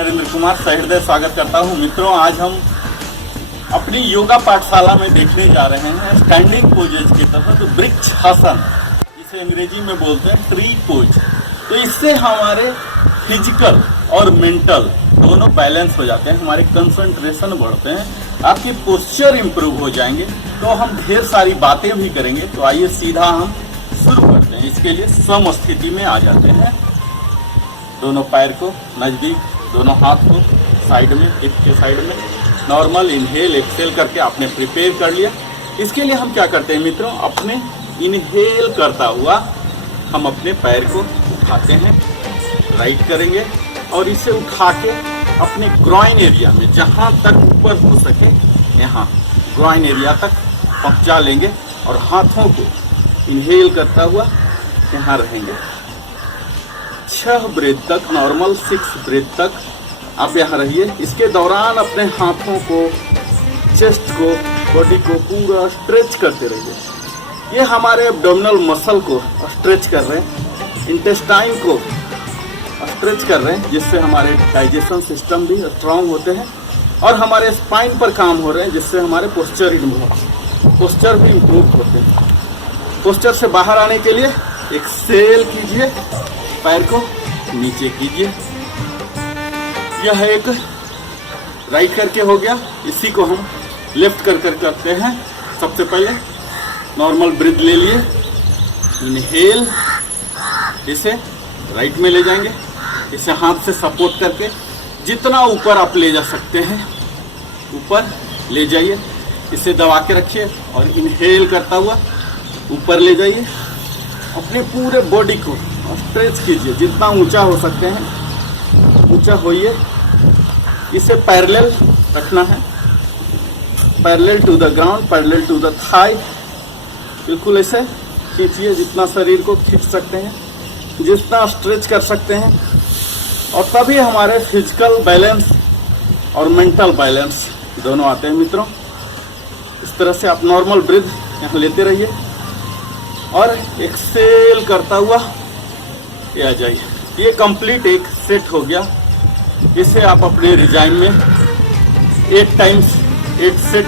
नरेंद्र कुमार सहृदय स्वागत करता हूं। मित्रों, आज हम अपनी योगा पाठशाला में देखने जा रहे हैं स्टैंडिंग पोजेज के तहत वृक्षासन, जिसे अंग्रेजी में बोलते हैं ट्री पोज। तो इससे हमारे फिजिकल और मेंटल दोनों बैलेंस हो जाते हैं, हमारे कंसंट्रेशन बढ़ते हैं, आपकी पोस्चर इंप्रूव हो जाएंगे। तो हम ढेर सारी बातें भी करेंगे। तो आइए सीधा हम शुरू करते हैं। इसके लिए सम स्थिति में आ जाते हैं। दोनों पैर को नज़दीक, दोनों हाथ को साइड में, हिप के साइड में नॉर्मल इनहेल एक्सेल करके आपने प्रिपेयर कर लिया। इसके लिए हम क्या करते हैं मित्रों, अपने इनहेल करता हुआ हम अपने पैर को उठाते हैं, राइट करेंगे और इसे उठा के अपने ग्रॉइन एरिया में जहाँ तक ऊपर हो सके यहाँ ग्रॉइन एरिया तक पहुँचा लेंगे और हाथों को इनहेल करता हुआ यहाँ रहेंगे 6 ब्रेथ तक, नॉर्मल 6 ब्रेथ तक आप यहाँ रहिए। इसके दौरान अपने हाथों को, चेस्ट को, बॉडी को पूरा स्ट्रेच करते रहिए। ये हमारे एब्डोमिनल मसल को स्ट्रेच कर रहे हैं, इंटेस्टाइन को स्ट्रेच कर रहे हैं, जिससे हमारे डाइजेशन सिस्टम भी स्ट्रांग होते हैं और हमारे स्पाइन पर काम हो रहे हैं, जिससे हमारे पोस्चर भी इम्प्रूव होते हैं। पोस्चर से बाहर आने के लिए एक्सेल कीजिए, पैर को नीचे कीजिए। यह एक राइट करके हो गया। इसी को हम लेफ्ट कर करते हैं। सबसे पहले नॉर्मल ब्रीथ ले लिए, इनहेल, इसे राइट में ले जाएंगे, इसे हाथ से सपोर्ट करके जितना ऊपर आप ले जा सकते हैं ऊपर ले जाइए। इसे दबा के रखिए और इनहेल करता हुआ ऊपर ले जाइए। अपने पूरे बॉडी को स्ट्रेच कीजिए, जितना ऊंचा हो सकते हैं ऊंचा होइए। इसे पैरेलल रखना है, parallel to the ground, parallel to the thigh. बिल्कुल ऐसे खींचिए, जितना शरीर को खींच सकते हैं, जितना स्ट्रेच कर सकते हैं, और तभी हमारे फिजिकल बैलेंस और मेंटल बैलेंस दोनों आते हैं मित्रों। इस तरह से आप नॉर्मल ब्रीथ यहाँ लेते रहिए और एक्सेल करता हुआ ये आ जाइए। ये कंप्लीट एक सेट हो गया। इसे आप अपने रिजाइन में 8 टाइम्स 8 सेट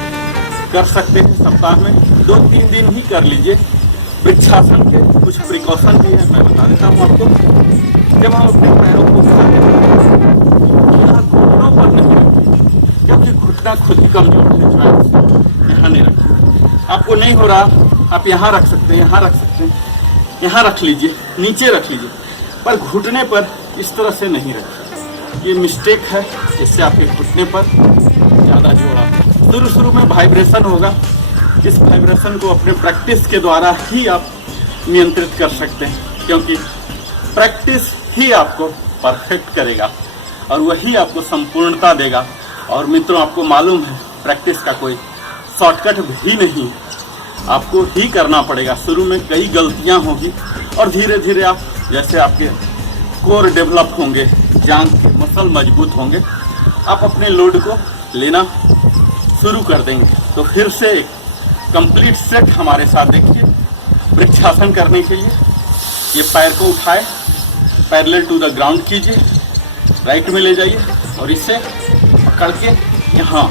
कर सकते हैं सप्ताह में। 2-3 दिन ही कर लीजिए। वृक्षासन के कुछ प्रिकॉशन भी है, मैं बता देता हूँ आपको। जब हम अपने पैरों को उठाते हैं, यहाँ घुटनों पर नहीं रखें, क्योंकि घुटना खुद ही कमजोर है। यहाँ नहीं रखें। आपको नहीं हो रहा, आप यहाँ रख सकते हैं, यहाँ रख सकते हैं, यहाँ रख लीजिए, नीचे रख लीजिए, पर घुटने पर इस तरह से नहीं रखें। ये मिस्टेक है, इससे आपके घुटने पर ज़्यादा जोर आता है। शुरू में वाइब्रेशन होगा। इस वाइब्रेशन को अपने प्रैक्टिस के द्वारा ही आप नियंत्रित कर सकते हैं, क्योंकि प्रैक्टिस ही आपको परफेक्ट करेगा और वही आपको संपूर्णता देगा। और मित्रों, आपको मालूम है प्रैक्टिस का कोई शॉर्टकट भी नहीं है, आपको ही करना पड़ेगा। शुरू में कई गलतियां होगी और धीरे धीरे आप, जैसे आपके कोर डेवलप होंगे, जांघ मसल मजबूत होंगे, आप अपने लोड को लेना शुरू कर देंगे। तो फिर से एक कंप्लीट सेट हमारे साथ देखिए। वृक्षासन करने के लिए ये पैर को उठाए, पैरेलल टू द ग्राउंड कीजिए, राइट में ले जाइए और इसे पकड़ के यहाँ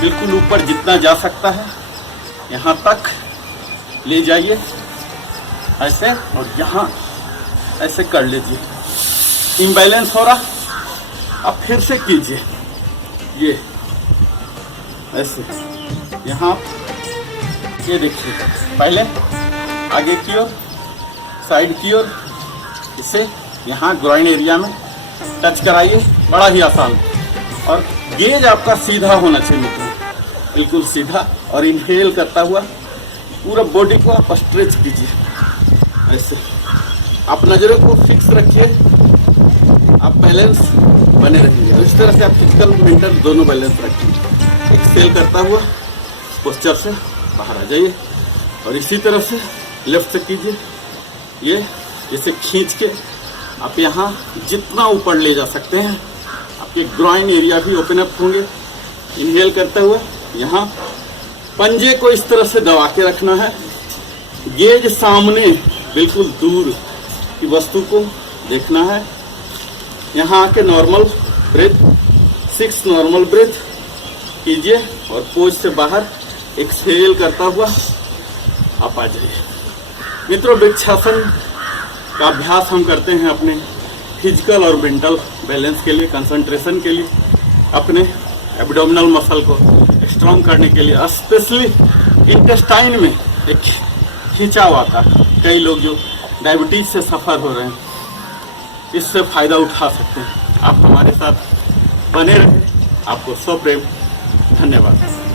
बिल्कुल ऊपर जितना जा सकता है यहाँ तक ले जाइए ऐसे, और यहाँ ऐसे कर लीजिए। इम्बैलेंस हो रहा, अब फिर से कीजिए ये ऐसे। यहाँ ये देखिए, पहले आगे की ओर, साइड की ओर, इसे यहाँ ग्रॉइन एरिया में टच कराइए। बड़ा ही आसान। और गेज आपका सीधा होना चाहिए मित्रों, बिल्कुल सीधा। और इनहेल करता हुआ पूरा बॉडी को आप स्ट्रेच कीजिए ऐसे। आप नज़रों को फिक्स रखिए, आप बैलेंस बने रहिए। इस तरह से आप फिजिकल मेंटल दोनों बैलेंस रखिए। एक्सेल करता हुआ पोस्चर से बाहर आ जाइए और इसी तरह से लेफ्ट से कीजिए। ये इसे खींच के आप यहाँ जितना ऊपर ले जा सकते हैं, आपके ग्रॉइन एरिया भी ओपन अप होंगे। इनहेल करते हुए यहाँ पंजे को इस तरह से दबा के रखना है। गेज सामने बिल्कुल दूर की वस्तु को देखना है। यहाँ आके नॉर्मल ब्रेथ, 6 नॉर्मल ब्रेथ कीजिए और पोज से बाहर एक्सहेल करता हुआ आप आ जाइए। मित्रों, वृक्षासन का अभ्यास हम करते हैं अपने फिजिकल और मेंटल बैलेंस के लिए, कंसंट्रेशन के लिए, अपने एब्डोमिनल मसल को स्ट्रॉन्ग करने के लिए। स्पेशली इंटेस्टाइन में एक खिंचाव आता है, कई लोग जो डायबिटीज से सफ़र हो रहे हैं इससे फ़ायदा उठा सकते हैं। आप हमारे साथ बने रहें। आपको सप्रेम धन्यवाद।